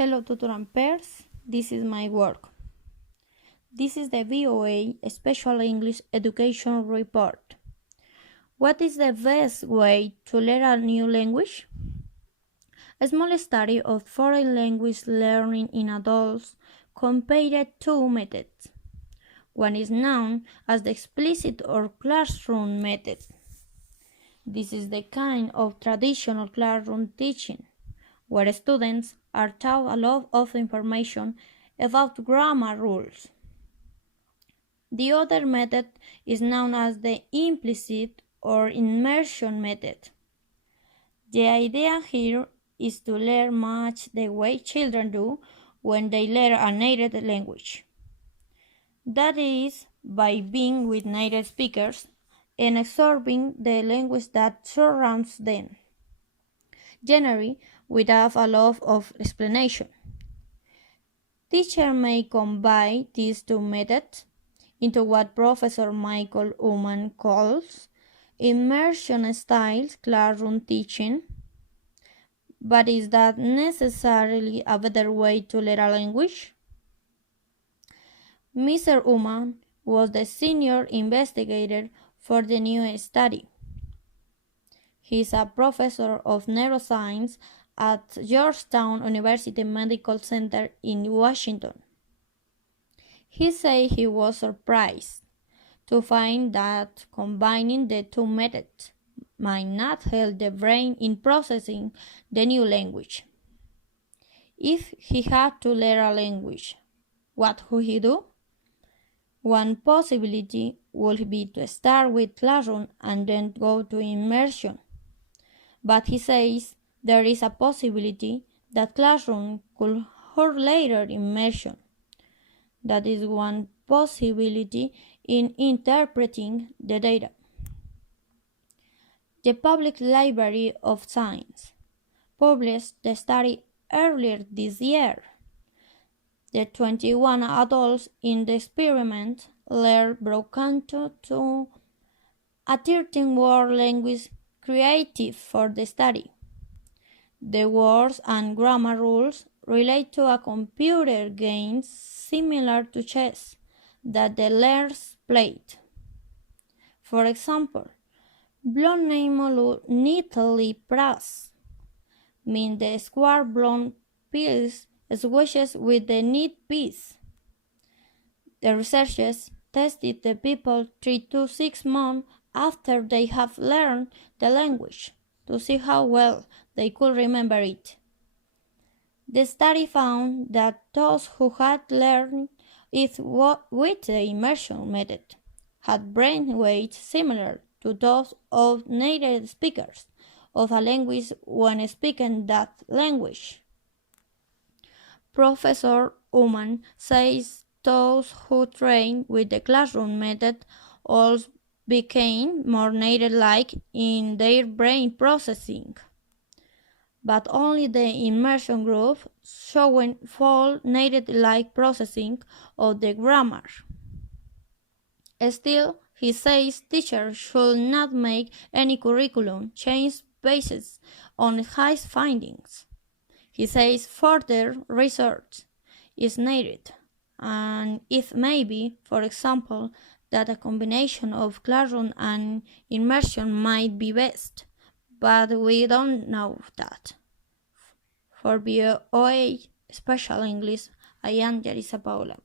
Hello tutor and peers, this is my work. This is the VOA Special English Education Report. What is the best way to learn a new language? A small study of foreign language learning in adults compared two methods. One is known as the explicit or classroom method. This is the kind of traditional classroom teaching, where students are taught a lot of information about grammar rules. The other method is known as the implicit or immersion method. The idea here is to learn much the way children do when they learn a native language. That is, by being with native speakers and absorbing the language that surrounds them, generally without a lot of explanation. Teachers may combine these two methods into what Professor Michael Ullman calls immersion-style classroom teaching. But is that necessarily a better way to learn a language? Mr. Ullman was the senior investigator for the new study. He is a professor of neuroscience at Georgetown University Medical Center in Washington. He said he was surprised to find that combining the two methods might not help the brain in processing the new language. If he had to learn a language, what would he do? One possibility would be to start with classroom and then go to immersion. But he says there is a possibility that classroom could hold later immersion. That is one possibility in interpreting the data. The Public Library of Science published the study earlier this year. The 21 adults in the experiment learned Brocanto to a 13-word language created for the study. The words and grammar rules relate to a computer game similar to chess that the learners played. For example, Blonneimolu neatly press means the square blown piece switches with the neat piece. The researchers tested the people 3 to 6 months after they have learned the language to see how well they could remember it. The study found that those who had learned it with the immersion method had brain weights similar to those of native speakers of a language when speaking that language. Professor Ullman says those who trained with the classroom method also became more native-like in their brain processing, but only the immersion group showing full native-like processing of the grammar. Still, he says teachers should not make any curriculum change based on his findings. He says further research is needed, and it may be, for example, that a combination of classroom and immersion might be best, but we don't know that. For VOA Special English, I am Yariza Paula.